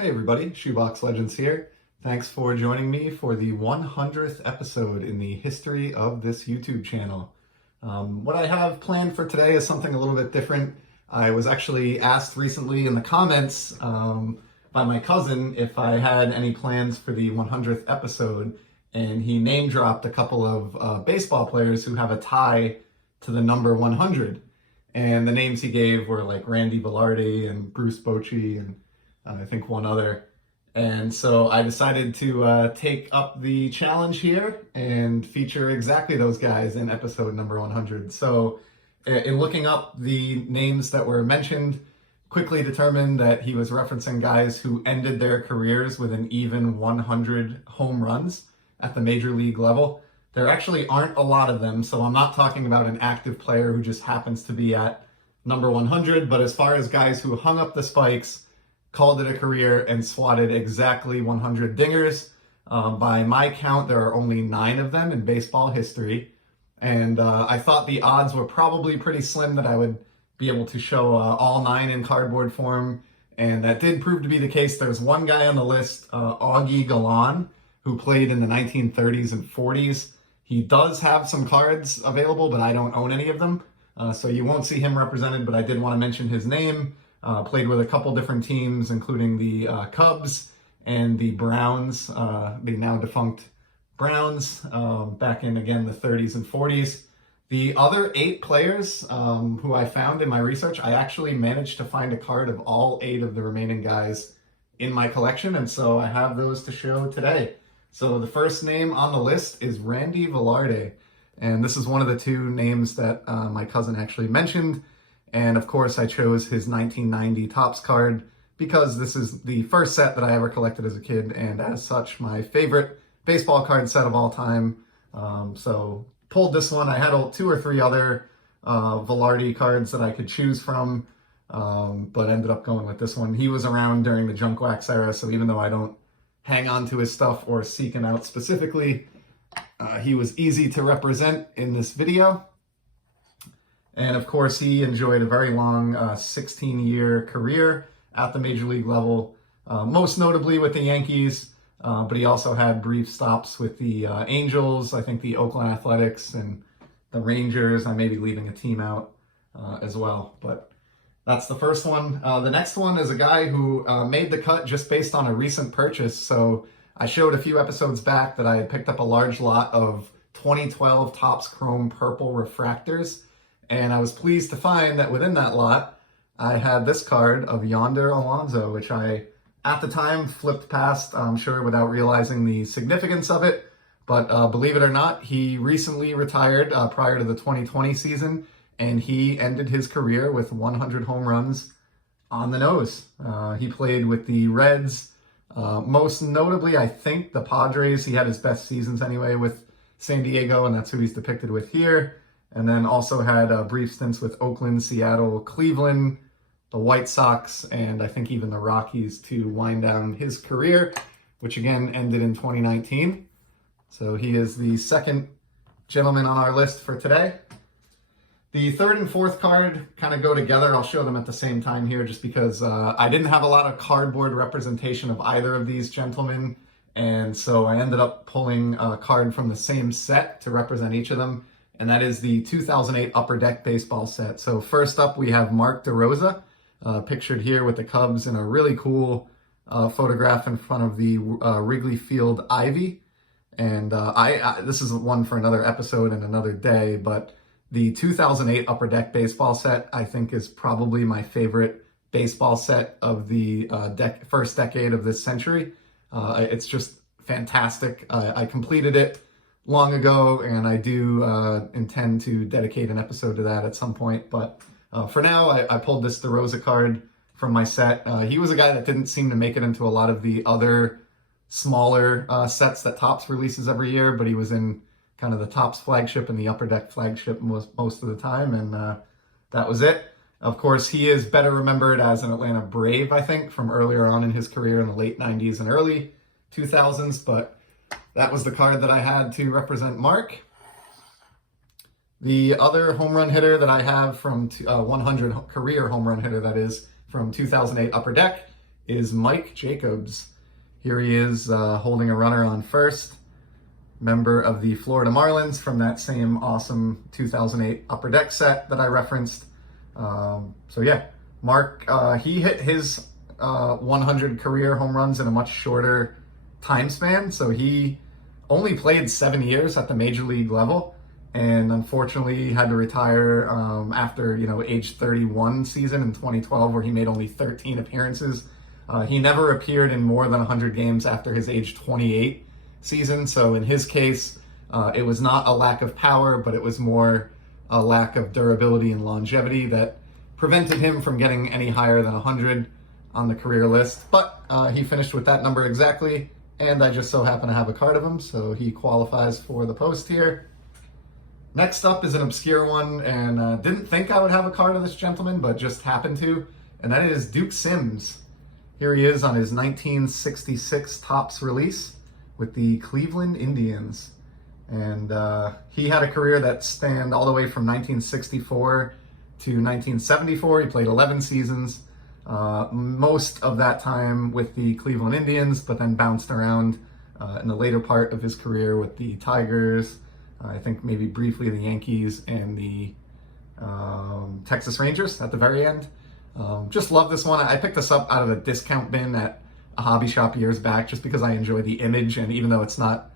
Hey everybody, Shoebox Legends here. Thanks for joining me for the 100th episode in the history of this YouTube channel. What I have planned for today is something a little bit different. I was actually asked recently in the comments by my cousin if I had any plans for the 100th episode, and he name dropped a couple of baseball players who have a tie to the number 100. And the names he gave were like Randy Velarde and Bruce Bochy and I think one other. And so I decided to take up the challenge here and feature exactly those guys in episode number 100. So in looking up the names that were mentioned, quickly determined that he was referencing guys who ended their careers with an even 100 home runs at the major league level. There actually aren't a lot of them, so I'm not talking about an active player who just happens to be at number 100, but as far as guys who hung up the spikes, called it a career, and swatted exactly 100 dingers. By my count, there are only 9 of them in baseball history. And I thought the odds were probably pretty slim that I would be able to show all 9 in cardboard form. And that did prove to be the case. There's one guy on the list, Auggie Gallon, who played in the 1930s and 40s. He does have some cards available, but I don't own any of them. So you won't see him represented, but I did want to mention his name. Played with a couple different teams, including the Cubs and the Browns, the now defunct Browns, back in, again, the 30s and 40s. The other 8 players who I found in my research, I actually managed to find a card of all 8 of the remaining guys in my collection, and so I have those to show today. So the first name on the list is Randy Velarde, and this is one of the 2 names that my cousin actually mentioned. And of course, I chose his 1990 Topps card because this is the first set that I ever collected as a kid, and as such, my favorite baseball card set of all time. So pulled this one. I had 2 or 3 other Velarde cards that I could choose from, but ended up going with this one. He was around during the junk wax era, so even though I don't hang on to his stuff or seek him out specifically, he was easy to represent in this video. And of course, he enjoyed a very long 16-year career at the major league level, most notably with the Yankees, but he also had brief stops with the Angels, I think the Oakland Athletics, and the Rangers. I may be leaving a team out as well, but that's the first one. The next one is a guy who made the cut just based on a recent purchase. So I showed a few episodes back that I had picked up a large lot of 2012 Topps Chrome Purple refractors. And I was pleased to find that within that lot, I had this card of Yonder Alonso, which I, at the time, flipped past, I'm sure, without realizing the significance of it. But believe it or not, he recently retired prior to the 2020 season, and he ended his career with 100 home runs on the nose. He played with the Reds, most notably, I think, the Padres. He had his best seasons anyway with San Diego, and that's who he's depicted with here. And then also had brief stints with Oakland, Seattle, Cleveland, the White Sox, and I think even the Rockies to wind down his career, which again ended in 2019. So he is the second gentleman on our list for today. The third and fourth card kind of go together. I'll show them at the same time here just because I didn't have a lot of cardboard representation of either of these gentlemen. And so I ended up pulling a card from the same set to represent each of them. And that is the 2008 Upper Deck baseball set. So first up, we have Mark DeRosa, pictured here with the Cubs in a really cool photograph in front of the Wrigley Field ivy. And this is one for another episode and another day, but the 2008 Upper Deck baseball set, I think, is probably my favorite baseball set of the first decade of this century. It's just fantastic. I completed it long ago, and I do intend to dedicate an episode to that at some point. But for now, I pulled this DeRosa card from my set. He was a guy that didn't seem to make it into a lot of the other smaller sets that Topps releases every year, but he was in kind of the Topps flagship and the Upper Deck flagship most of the time, and that was it. Of course, he is better remembered as an Atlanta Brave, I think, from earlier on in his career in the late 90s and early 2000s, but that was the card that I had to represent Mark. The other home run hitter that I have from 100 career home run hitter, that is, from 2008 Upper Deck is Mike Jacobs. Here he is holding a runner on first, member of the Florida Marlins from that same awesome 2008 Upper Deck set that I referenced. So yeah, Mark, he hit his 100 career home runs in a much shorter time span. So he only played 7 years at the major league level, and unfortunately had to retire after age 31 season in 2012, where he made only 13 appearances. He never appeared in more than 100 games after his age 28 season. So in his case, it was not a lack of power, but it was more a lack of durability and longevity that prevented him from getting any higher than 100 on the career list. But he finished with that number exactly, and I just so happen to have a card of him, so he qualifies for the post here. Next up is an obscure one, and didn't think I would have a card of this gentleman, but just happened to, and that is Duke Sims. Here he is on his 1966 Topps release with the Cleveland Indians. And he had a career that spanned all the way from 1964 to 1974. He played 11 seasons, most of that time with the Cleveland Indians, but then bounced around in the later part of his career with the Tigers, I think maybe briefly the Yankees, and the Texas Rangers at the very end. Just love this one. I picked this up out of a discount bin at a hobby shop years back just because I enjoy the image, and even though it's not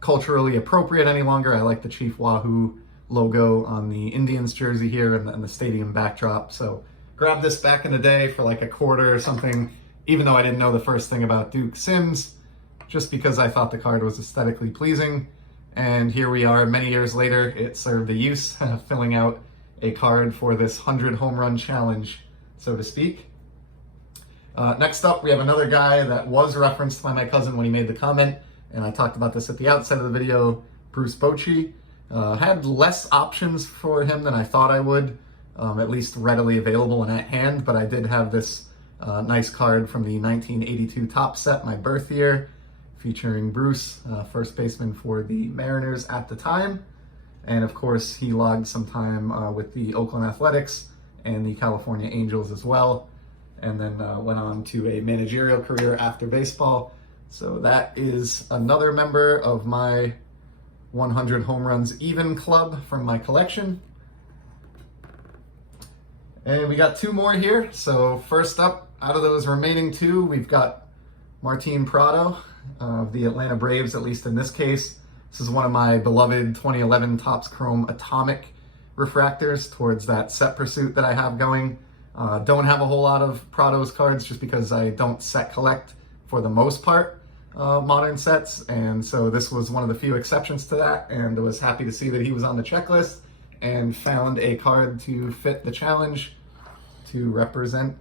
culturally appropriate any longer, I like the Chief Wahoo logo on the Indians jersey here and the stadium backdrop. So grabbed this back in the day for like a quarter or something, even though I didn't know the first thing about Duke Sims, just because I thought the card was aesthetically pleasing. And here we are many years later. It served a use, filling out a card for this 100 home run challenge, so to speak. Next up, we have another guy that was referenced by my cousin when he made the comment, and I talked about this at the outset of the video, Bruce Bochy. Had less options for him than I thought I would, at least readily available and at hand, but I did have this nice card from the 1982 Topps set, my birth year, featuring Bruce, first baseman for the Mariners at the time. And of course, he logged some time with the Oakland Athletics and the California Angels as well, and then went on to a managerial career after baseball. So that is another member of my 100 home runs even club from my collection. And we got two more here. So first up, out of those remaining two, we've got Martine Prado of the Atlanta Braves, at least in this case. This is one of my beloved 2011 Topps Chrome Atomic refractors towards that set pursuit that I have going. Don't have a whole lot of Prado's cards just because I don't set collect for the most part modern sets, and so this was one of the few exceptions to that, and I was happy to see that he was on the checklist and found a card to fit the challenge to represent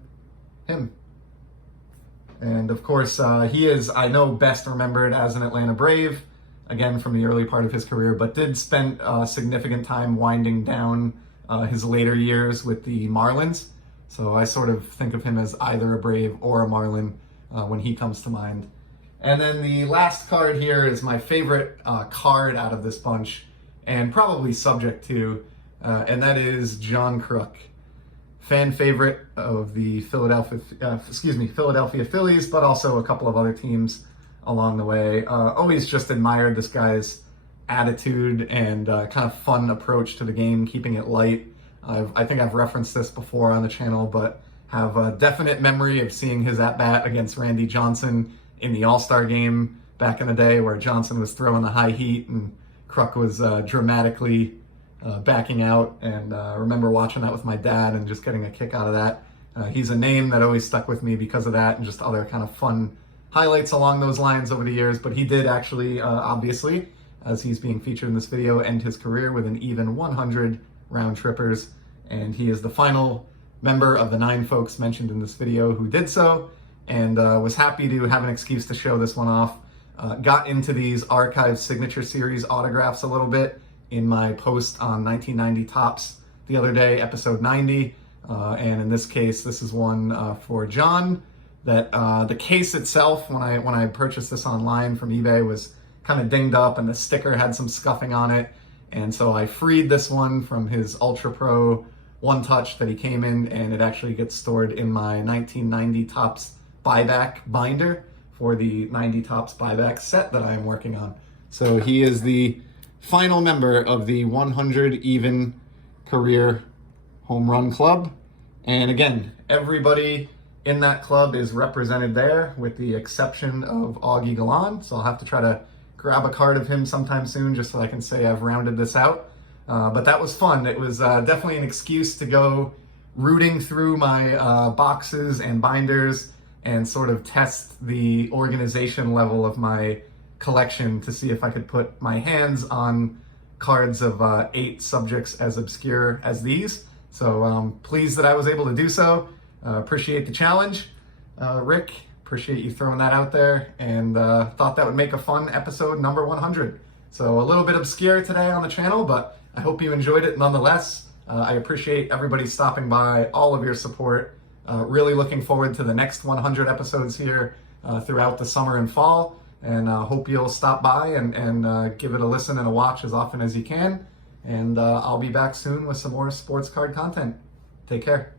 him. And of course, he is, I know, best remembered as an Atlanta Brave, again from the early part of his career, but did spend significant time winding down his later years with the Marlins. So I sort of think of him as either a Brave or a Marlin when he comes to mind. And then the last card here is my favorite card out of this bunch, and probably subject to, and that is John Crook. Fan favorite of the Philadelphia Phillies, but also a couple of other teams along the way. Always just admired this guy's attitude and kind of fun approach to the game, keeping it light. I think I've referenced this before on the channel, but have a definite memory of seeing his at-bat against Randy Johnson in the All-Star game back in the day, where Johnson was throwing the high heat and Crook was dramatically backing out. And I remember watching that with my dad and just getting a kick out of that. He's a name that always stuck with me because of that, and just other kind of fun highlights along those lines over the years. But he did actually, obviously, as he's being featured in this video, end his career with an even 100 round trippers. And he is the final member of the 9 folks mentioned in this video who did so, and was happy to have an excuse to show this one off. Got into these Archive Signature Series autographs a little bit in my post on 1990 Topps the other day, episode 90. And in this case, this is one for John. That the case itself, when I purchased this online from eBay, was kind of dinged up and the sticker had some scuffing on it. And so I freed this one from his Ultra Pro One Touch that he came in, and it actually gets stored in my 1990 Topps buyback binder for the 90 Topps buyback set that I am working on. So he is the final member of the 100 even career home run club. And again, everybody in that club is represented there with the exception of Auggie Gallon. So I'll have to try to grab a card of him sometime soon just so I can say I've rounded this out. But that was fun. It was definitely an excuse to go rooting through my boxes and binders and sort of test the organization level of my collection to see if I could put my hands on cards of 8 subjects as obscure as these. So pleased that I was able to do so. Appreciate the challenge. Rick, appreciate you throwing that out there, and thought that would make a fun episode number 100. So a little bit obscure today on the channel, but I hope you enjoyed it nonetheless. I appreciate everybody stopping by, all of your support. Really looking forward to the next 100 episodes here throughout the summer and fall, and hope you'll stop by and give it a listen and a watch as often as you can. And I'll be back soon with some more sports card content. Take care.